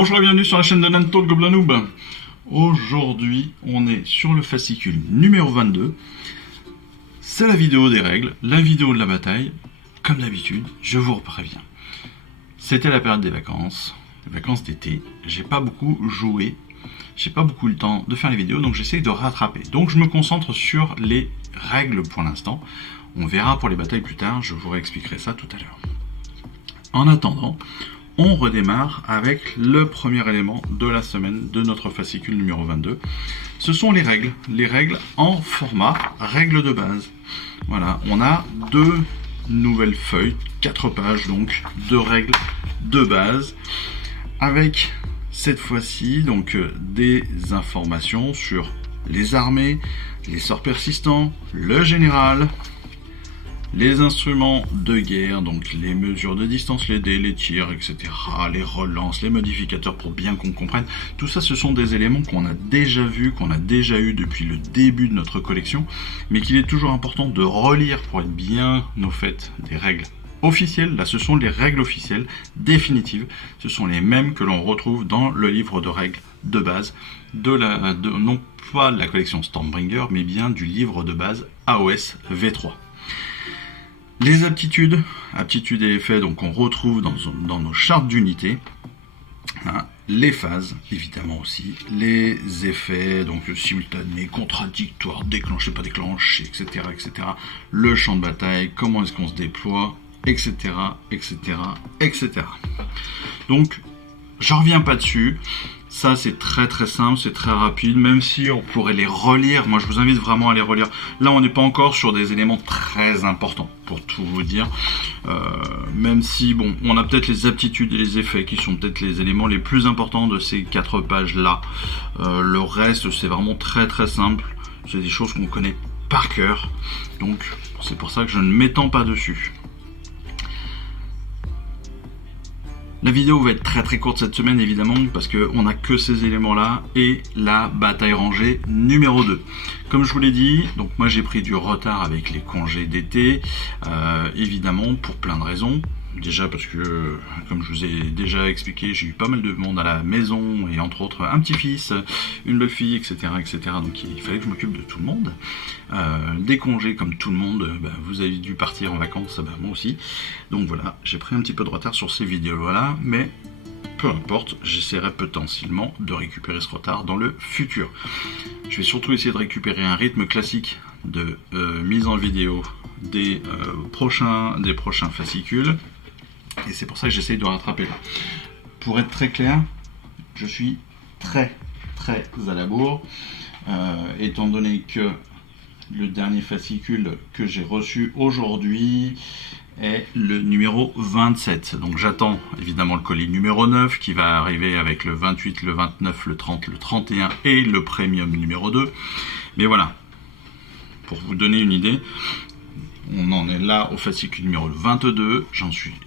Bonjour et bienvenue sur la chaîne de Nanto le Gobelin Noob. Aujourd'hui, on est sur le fascicule numéro 22. C'est la vidéo des règles, la vidéo de la bataille. Comme d'habitude, je vous préviens. C'était la période des vacances d'été. J'ai pas beaucoup joué, j'ai pas beaucoup le temps de faire les vidéos, donc j'essaie de rattraper. Donc je me concentre sur les règles pour l'instant. On verra pour les batailles plus tard, je vous réexpliquerai ça tout à l'heure. En attendant, on redémarre avec le premier élément de la semaine de notre fascicule numéro 22. Ce sont les règles en format règles de base. Voilà, on a deux nouvelles feuilles, 4 pages donc, de règles de base, avec cette fois-ci donc des informations sur les armées, les sorts persistants, le général, les instruments de guerre, donc les mesures de distance, les dés, les tirs, etc., les relances, les modificateurs pour bien qu'on comprenne. Tout ça, ce sont des éléments qu'on a déjà vus, qu'on a déjà eu depuis le début de notre collection, mais qu'il est toujours important de relire pour être bien au fait des règles officielles. Là, ce sont les règles officielles définitives. Ce sont les mêmes que l'on retrouve dans le livre de règles de base non pas de la collection Stormbringer, mais bien du livre de base AOS V3. Les aptitudes et effets, donc on retrouve dans nos chartes d'unité. Hein, les phases, évidemment aussi, les effets, donc simultanés, contradictoires, déclenchés, pas déclenchés, etc., etc. Le champ de bataille, comment est-ce qu'on se déploie, etc., etc., etc. Donc, j'en reviens pas dessus. Ça, c'est très très simple, c'est très rapide, même si on pourrait les relire. Moi, je vous invite vraiment à les relire. Là, on n'est pas encore sur des éléments très importants, pour tout vous dire. Même si, bon, on a peut-être les aptitudes et les effets qui sont peut-être les éléments les plus importants de ces 4 pages-là. Le reste, c'est vraiment très très simple. C'est des choses qu'on connaît par cœur. Donc, c'est pour ça que je ne m'étends pas dessus. La vidéo va être très très courte cette semaine évidemment parce qu'on n'a que ces éléments là et la bataille rangée numéro 2. Comme je vous l'ai dit, donc moi j'ai pris du retard avec les congés d'été, évidemment pour plein de raisons. Déjà parce que, comme je vous ai déjà expliqué, j'ai eu pas mal de monde à la maison, et entre autres un petit-fils, une belle-fille, etc., etc. Donc il fallait que je m'occupe de tout le monde. Des congés comme tout le monde, vous avez dû partir en vacances, moi aussi. Donc voilà, j'ai pris un petit peu de retard sur ces vidéos-là, mais peu importe, j'essaierai potentiellement de récupérer ce retard dans le futur. Je vais surtout essayer de récupérer un rythme classique de mise en vidéo des prochains fascicules. Et c'est pour ça que j'essaye de rattraper là. Pour être très clair, je suis très très à la bourre, étant donné que le dernier fascicule que j'ai reçu aujourd'hui est le numéro 27. Donc j'attends évidemment le colis numéro 9 qui va arriver avec le 28, le 29, le 30, le 31 et le premium numéro 2. Mais voilà, pour vous donner une idée, on en est là au fascicule numéro 22,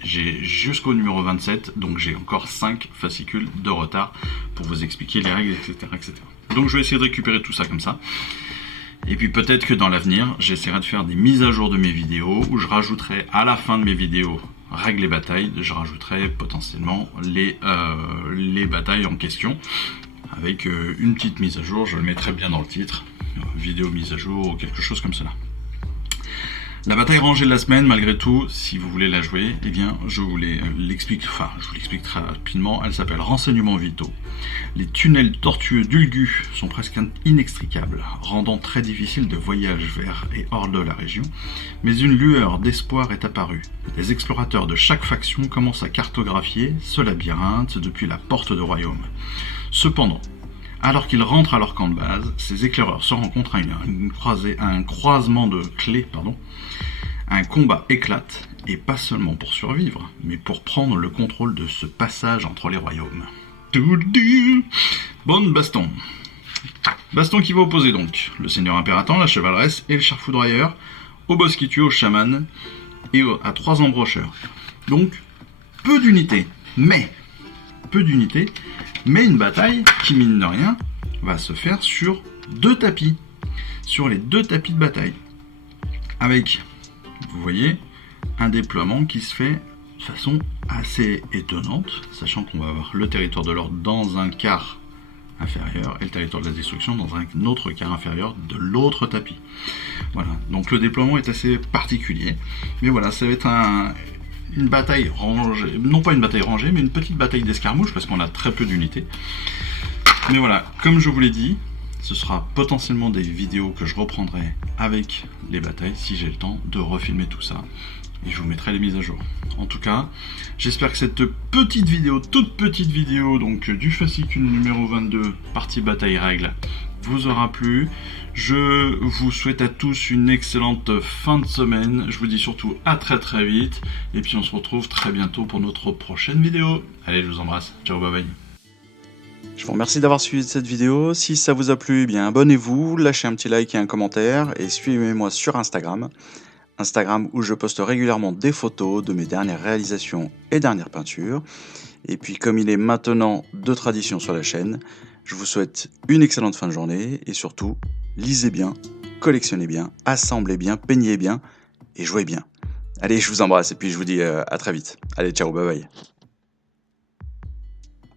j'ai jusqu'au numéro 27, donc j'ai encore 5 fascicules de retard pour vous expliquer les règles, etc., etc. Donc je vais essayer de récupérer tout ça comme ça. Et puis peut-être que dans l'avenir, j'essaierai de faire des mises à jour de mes vidéos, où je rajouterai à la fin de mes vidéos règles et batailles, je rajouterai potentiellement les batailles en question, avec une petite mise à jour, je le mettrai bien dans le titre, vidéo mise à jour ou quelque chose comme cela. La bataille rangée de la semaine, malgré tout, si vous voulez la jouer, eh bien, je vous l'explique très rapidement. Elle s'appelle Renseignements vitaux. Les tunnels tortueux d'Ulgu sont presque inextricables, rendant très difficile de voyage vers et hors de la région. Mais une lueur d'espoir est apparue. Les explorateurs de chaque faction commencent à cartographier ce labyrinthe depuis la porte de royaume. Cependant, alors qu'ils rentrent à leur camp de base, ces éclaireurs se rencontrent à un croisement de clés. Un combat éclate, et pas seulement pour survivre, mais pour prendre le contrôle de ce passage entre les royaumes. Bonne baston. Baston qui va opposer donc le seigneur impératant, la chevaleresse et le char foudroyeur, au boss qui tue, au chaman et à 3 embrocheurs. Donc, peu d'unités, mais une bataille qui, mine de rien, va se faire sur 2 tapis, sur les 2 tapis de bataille, avec, vous voyez, un déploiement qui se fait de façon assez étonnante, sachant qu'on va avoir le territoire de l'ordre dans un quart inférieur et le territoire de la destruction dans un autre quart inférieur de l'autre tapis. Voilà, donc le déploiement est assez particulier, mais voilà, ça va être une bataille rangée, non pas une bataille rangée, mais une petite bataille d'escarmouche parce qu'on a très peu d'unités. Mais voilà, comme je vous l'ai dit, ce sera potentiellement des vidéos que je reprendrai avec les batailles si j'ai le temps de refilmer tout ça. Et je vous mettrai les mises à jour. En tout cas, j'espère que cette petite vidéo, toute petite vidéo, donc du fascicule numéro 22, partie bataille règle, vous aura plu. Je vous souhaite à tous une excellente fin de semaine. Je vous dis surtout à très vite. Et puis on se retrouve très bientôt pour notre prochaine vidéo. Allez, je vous embrasse. Ciao, bye bye. Je vous remercie d'avoir suivi cette vidéo. Si ça vous a plu, eh bien abonnez-vous, lâchez un petit like et un commentaire et suivez-moi sur Instagram où je poste régulièrement des photos de mes dernières réalisations et dernières peintures. Et puis comme il est maintenant de tradition sur la chaîne, je vous souhaite une excellente fin de journée et surtout, lisez bien, collectionnez bien, assemblez bien, peignez bien et jouez bien. Allez, je vous embrasse et puis je vous dis à très vite. Allez, ciao, bye bye.